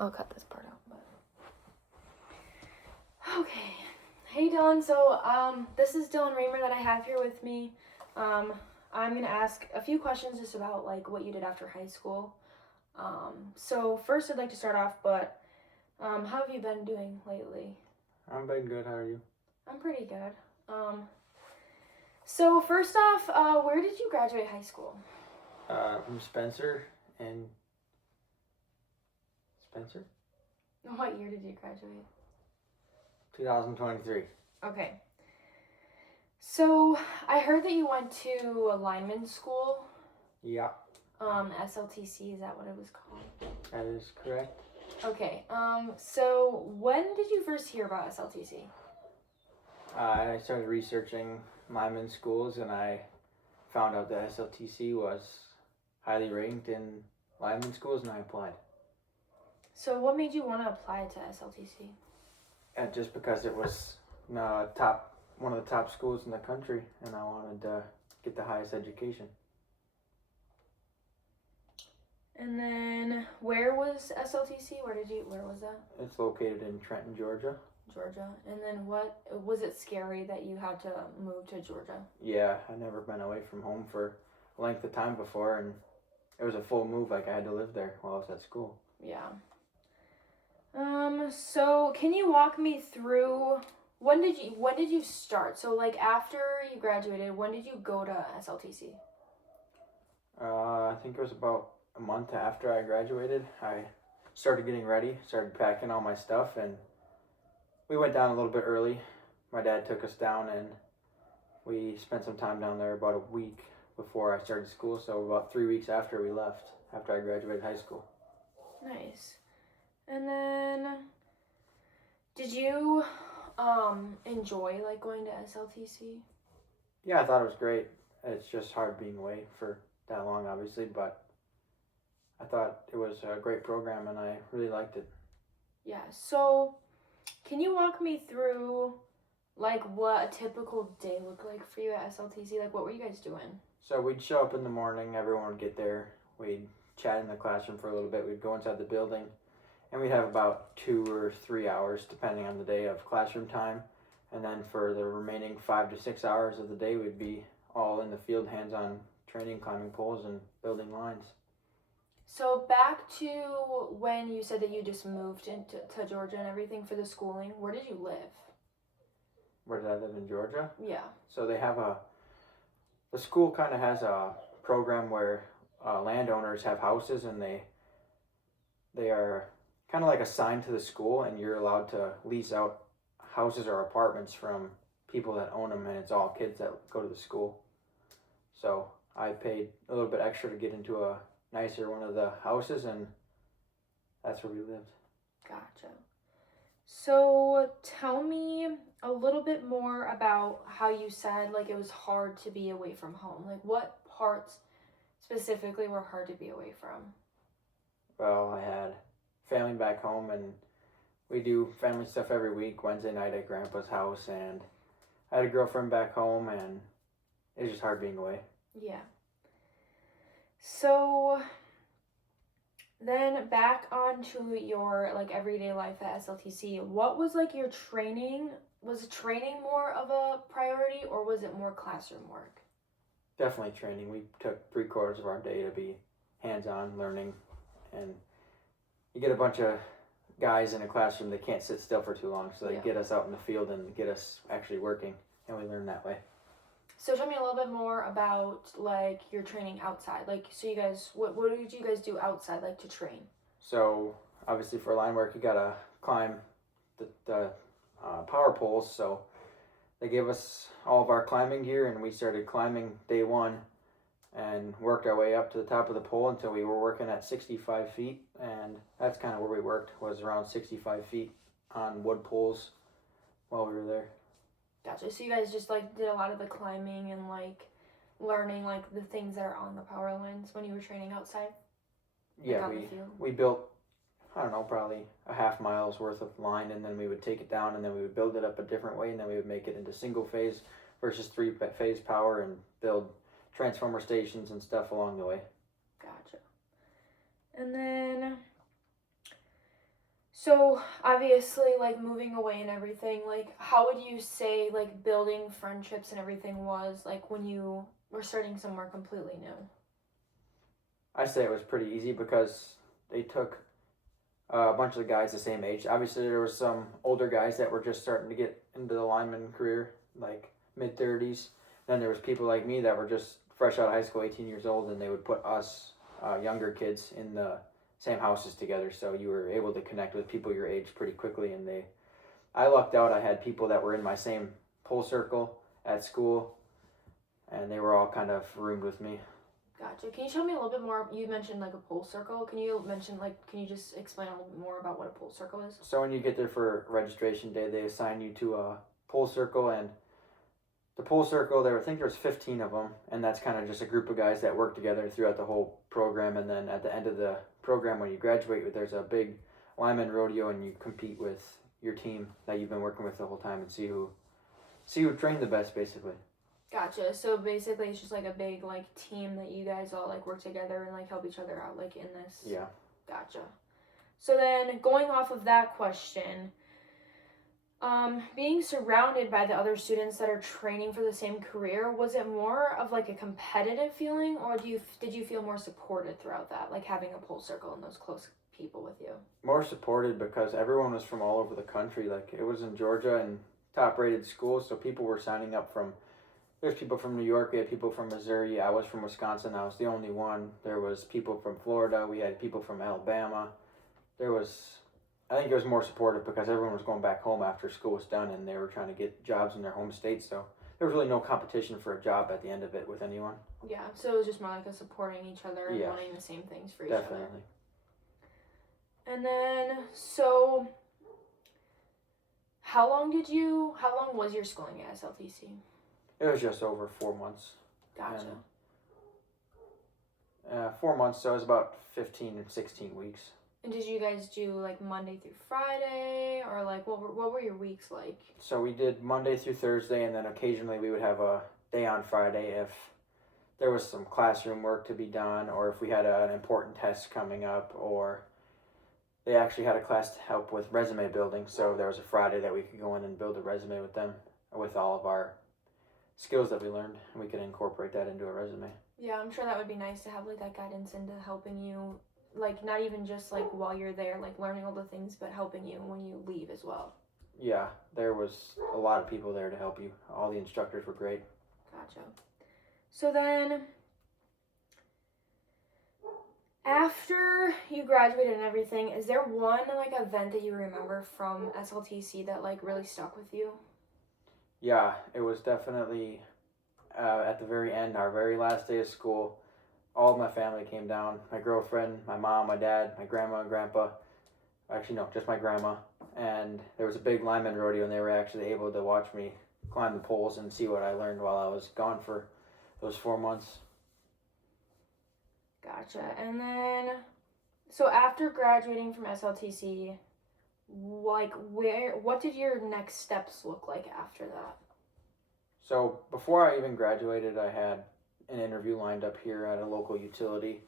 I'll cut this part out. But... Okay. Hey Dylan, so this is Dylan Raymer that I have here with me. I'm gonna ask a few questions just about like what you did after high school. So first I'd like to start off, but how have you been doing lately? I'm been good. How are you? I'm pretty good. So first off, where did you graduate high school? From Spencer and Spencer, What year did you graduate? 2023. Okay. So I heard that you went to a lineman school. Yeah, SLTC, is that what it was called? that is correct. Okay. So when did you first hear about SLTC? I started researching lineman schools, and I found out that SLTC was highly ranked in lineman schools, and I applied. So what made you want to apply to SLTC? And just because it was one of the top schools in the country, and I wanted to get the highest education. And then where was SLTC? Where was that? It's located in Trenton, Georgia. Georgia. And then what was it scary that you had to move to Georgia? Yeah, I'd never been away from home for a length of time before, and it was a full move. Like I had to live there while I was at school. Yeah. So can you walk me through when did you start? So like after you graduated, when did you go to SLTC? I think it was about a month after I graduated. I started getting ready, started packing all my stuff, and we went down a little bit early. My dad took us down, and we spent some time down there about a week before I started school, so about 3 weeks after we left, after I graduated high school. Nice. And then did you enjoy like going to SLTC? Yeah, I thought it was great. It's just hard being away for that long, obviously, but I thought it was a great program, and I really liked it. Yeah. So can you walk me through like what a typical day looked like for you at SLTC? Like what were you guys doing? So we'd show up in the morning, everyone would get there, we'd chat in the classroom for a little bit, we'd go inside the building, and we'd have about 2 or 3 hours, depending on the day, of classroom time. And then for the remaining 5 to 6 hours of the day, we'd be all in the field, hands-on training, climbing poles, and building lines. So back to when you said that you just moved into Georgia and everything for the schooling, where did you live? Where did I live in Georgia? Yeah. So the school kind of has a program where landowners have houses, and they are kind of like assigned to the school, and you're allowed to lease out houses or apartments from people that own them, and it's all kids that go to the school. So I paid a little bit extra to get into a nicer one of the houses, and that's where we lived. Gotcha. So tell me a little bit more about how you said like it was hard to be away from home. Like what parts specifically were hard to be away from? Well, I had family back home, and we do family stuff every week, Wednesday night at Grandpa's house, and I had a girlfriend back home, and it was just hard being away. Yeah. So then back onto your like everyday life at SLTC, what was like your training? Was training more of a priority or was it more classroom work? Definitely training. We took 3/4 of our day to be hands-on learning, and you get a bunch of guys in a classroom that can't sit still for too long, so they get us out in the field and get us actually working, and we learn that way. So tell me a little bit more about like your training outside. Like so you guys what did you guys do outside like to train? So obviously for line work you gotta climb the power poles, so they gave us all of our climbing gear, and we started climbing day one and worked our way up to the top of the pole until we were working at 65 feet, and that's kind of where we worked, was around 65 feet on wood poles while we were there. Gotcha. So you guys just like did a lot of the climbing and like learning like the things that are on the power lines when you were training outside? Yeah, on the field? we built, I don't know, probably a half mile's worth of line, and then we would take it down, and then we would build it up a different way, and then we would make it into single phase versus 3-phase power, and build transformer stations and stuff along the way. Gotcha. And then So obviously, like moving away and everything, like how would you say like building friendships and everything was like when you were starting somewhere completely new? I say it was pretty easy because they took a bunch of the guys the same age. Obviously, there was some older guys that were just starting to get into the lineman career, like mid 30s. Then there was people like me that were just fresh out of high school, 18 years old, and they would put us younger kids in the same houses together. So you were able to connect with people your age pretty quickly. And I lucked out. I had people that were in my same pole circle at school, and they were all kind of roomed with me. Gotcha. Can you tell me a little bit more? You mentioned like a pole circle. Can you just explain a little bit more about what a pole circle is? So when you get there for registration day, they assign you to a pole circle, and the pole circle, I think there's 15 of them, and that's kind of just a group of guys that work together throughout the whole program. And then at the end of the program, when you graduate, there's a big lineman rodeo, and you compete with your team that you've been working with the whole time and see who trained the best, basically. Gotcha. So basically, it's just like a big like team that you guys all like work together and like help each other out like in this. Yeah. Gotcha. So then, going off of that question, being surrounded by the other students that are training for the same career, was it more of like a competitive feeling, or did you feel more supported throughout that, like having a pole circle and those close people with you? More supported because everyone was from all over the country. Like it was in Georgia and top rated schools, so people were signing up from. There's people from New York, we had people from Missouri, I was from Wisconsin, I was the only one. There was people from Florida, we had people from Alabama. I think it was more supportive because everyone was going back home after school was done and they were trying to get jobs in their home state, so there was really no competition for a job at the end of it with anyone. Yeah, so it was just more like a supporting each other and wanting the same things for each other. Definitely. And then, so how long was your schooling at SLTC? It was just over 4 months. Gotcha. 4 months, so it was about 15 and 16 weeks. And did you guys do like Monday through Friday, or like what were your weeks like? So we did Monday through Thursday, and then occasionally we would have a day on Friday if there was some classroom work to be done, or if we had an important test coming up, or they actually had a class to help with resume building. So there was a Friday that we could go in and build a resume with them, with all of our skills that we learned, and we could incorporate that into a resume. Yeah, I'm sure that would be nice to have like that guidance into helping you, like not even just like while you're there, like learning all the things, but helping you when you leave as well. Yeah, there was a lot of people there to help you. All the instructors were great. Gotcha. So then, after you graduated and everything, is there one like event that you remember from SLTC that like really stuck with you? Yeah, it was definitely at the very end, our very last day of school. All of my family came down. My girlfriend, my mom, my dad, my grandma and grandpa. Actually, no, just my grandma. And there was a big lineman rodeo, and they were actually able to watch me climb the poles and see what I learned while I was gone for those 4 months. Gotcha. And then, so after graduating from SLTC, like what did your next steps look like after that? So before I even graduated, I had an interview lined up here at a local utility,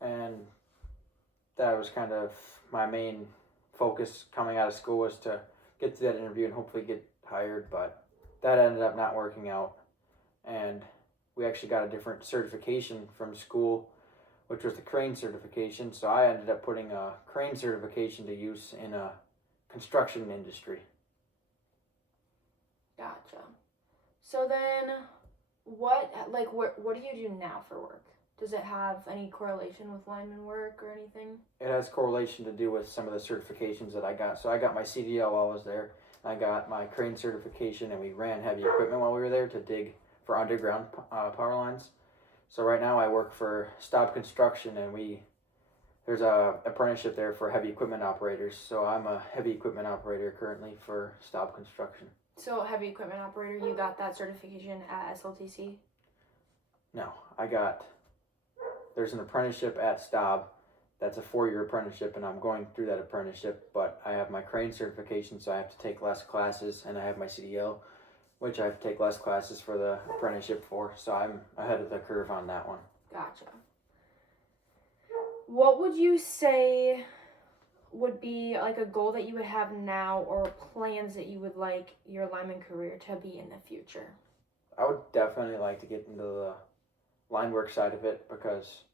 and that was kind of my main focus coming out of school, was to get to that interview and hopefully get hired, but that ended up not working out, and we actually got a different certification from school, which was the crane certification. So I ended up putting a crane certification to use in a construction industry. Gotcha. So then, what do you do now for work? Does it have any correlation with lineman work or anything? It has correlation to do with some of the certifications that I got. So I got my CDL while I was there. I got my crane certification, and we ran heavy equipment while we were there to dig for underground power lines. So right now I work for Staub Construction, and there's a apprenticeship there for heavy equipment operators. So I'm a heavy equipment operator currently for Staub Construction. So heavy equipment operator, you got that certification at SLTC? No, there's an apprenticeship at Staub. That's a 4-year apprenticeship, and I'm going through that apprenticeship, but I have my crane certification, so I have to take less classes, and I have my CDL, which I have to take less classes for the apprenticeship for, so I'm ahead of the curve on that one. Gotcha. What would you say, would be like a goal that you would have now, or plans that you would like your lineman career to be in the future? I would definitely like to get into the line work side of it because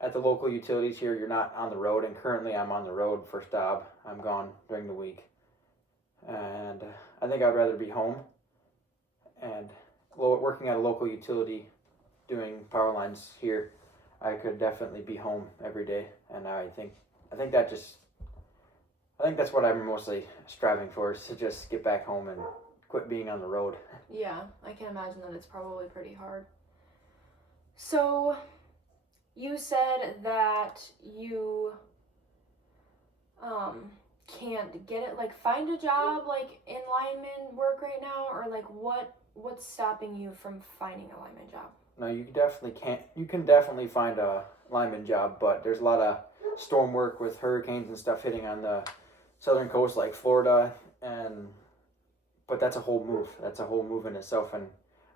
at the local utilities here, you're not on the road, and currently I'm on the road for Staub. I'm gone during the week, and I think I'd rather be home and working at a local utility doing power lines here. I could definitely be home every day, and I think that just I think that's what I'm mostly striving for, is to just get back home and quit being on the road. Yeah, I can imagine that it's probably pretty hard. So, you said that you can't get it, like find a job like in lineman work right now, or like what's stopping you from finding a lineman job? No, you definitely can't. You can definitely find a lineman job, but there's a lot of storm work with hurricanes and stuff hitting on the southern coast, like Florida, and but that's a whole move. That's a whole move in itself, and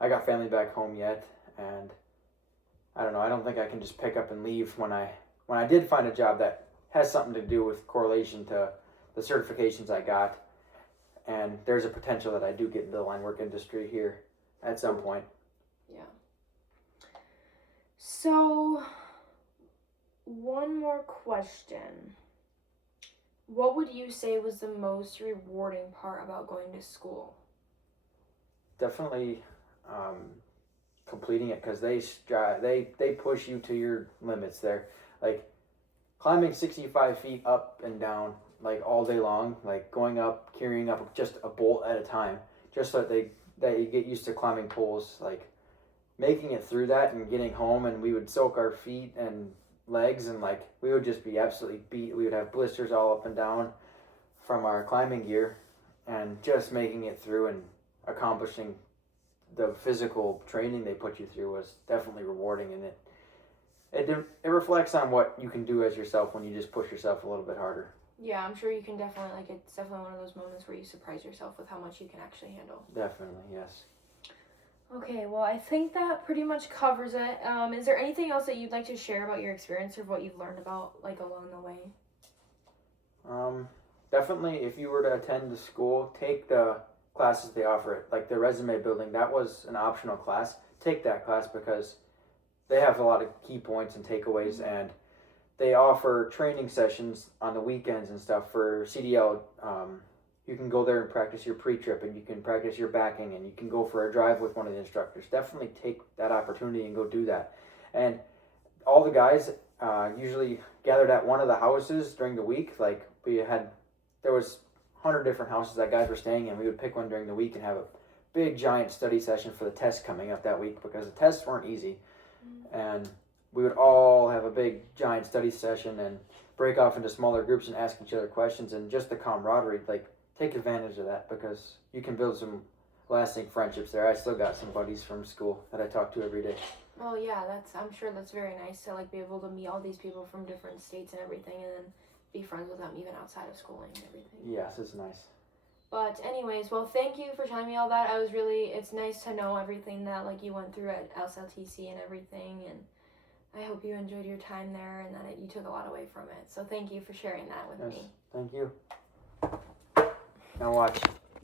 I got family back home yet, and I don't know. I don't think I can just pick up and leave when I did find a job that has something to do with correlation to the certifications I got, and there's a potential that I do get into the line work industry here at some point. Yeah. So, one more question. What would you say was the most rewarding part about going to school? Definitely completing it, because they push you to your limits there. Like climbing 65 feet up and down like all day long, like going up, carrying up just a bolt at a time, just so that you get used to climbing poles, like making it through that and getting home, and we would soak our feet and legs, and like we would just be absolutely beat. We would have blisters all up and down from our climbing gear, and just making it through and accomplishing the physical training they put you through was definitely rewarding, and it reflects on what you can do as yourself when you just push yourself a little bit harder. Yeah, I'm sure you can definitely, like, it's definitely one of those moments where you surprise yourself with how much you can actually handle. Definitely, yes. Okay, well, I think that pretty much covers it. Is there anything else that you'd like to share about your experience or what you've learned about, like, along the way? Definitely, if you were to attend the school, take the classes they offer it, like the resume building. That was an optional class. Take that class because they have a lot of key points and takeaways, and they offer training sessions on the weekends and stuff for CDL. You can go there and practice your pre-trip, and you can practice your backing, and you can go for a drive with one of the instructors. Definitely take that opportunity and go do that. And all the guys usually gathered at one of the houses during the week. Like there was 100 different houses that guys were staying in. We would pick one during the week and have a big giant study session for the test coming up that week, because the tests weren't easy. And we would all have a big giant study session and break off into smaller groups and ask each other questions, and just the camaraderie, like take advantage of that, because you can build some lasting friendships there. I still got some buddies from school that I talk to every day. Well, yeah, I'm sure that's very nice to, like, be able to meet all these people from different states and everything, and then be friends with them even outside of schooling and everything. Yes, it's nice. But anyways, well, thank you for telling me all that. It's nice to know everything that, like, you went through at LSLTC and everything, and I hope you enjoyed your time there and that you took a lot away from it. So thank you for sharing that with me. Thank you. Now watch.